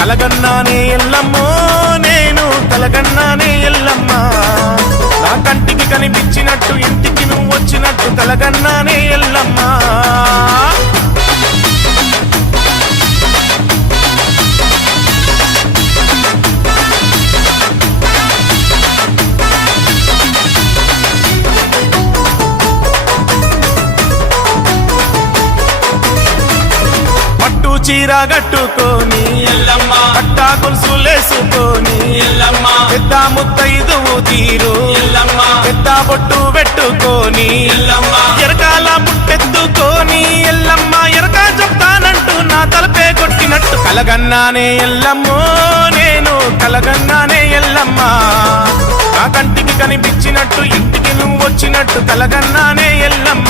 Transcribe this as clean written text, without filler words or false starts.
కలగన్నానే ఎల్లమ్మో నేను కలగన్నానే ఎల్లమ్మ నా కంటికి కనిపించినట్టు ఇంటికి నువ్వు వచ్చినట్టు కలగన్నానే ఎల్లమ్మ చీర కట్టుకొని ఎల్లమ్మ పట్టా గొలుసులేసుకొని ఎల్లమ్మ పెద్ద ముత్తైదువు తీరు ఎల్లమ్మ పెద్ద బొట్టు పెట్టుకొని ఎల్లమ్మ ఎరకాల ముట్టెత్తుకొని ఎల్లమ్మ ఎరకా చెప్తానంటూ నా తలపే కొట్టినట్టు కలగన్నానే ఎల్లమ్మో నేను కలగన్నానే ఎల్లమ్మ నా కంటికి కనిపించినట్టు ఇంటికి నువ్వు వచ్చినట్టు కలగన్నానే ఎల్లమ్మ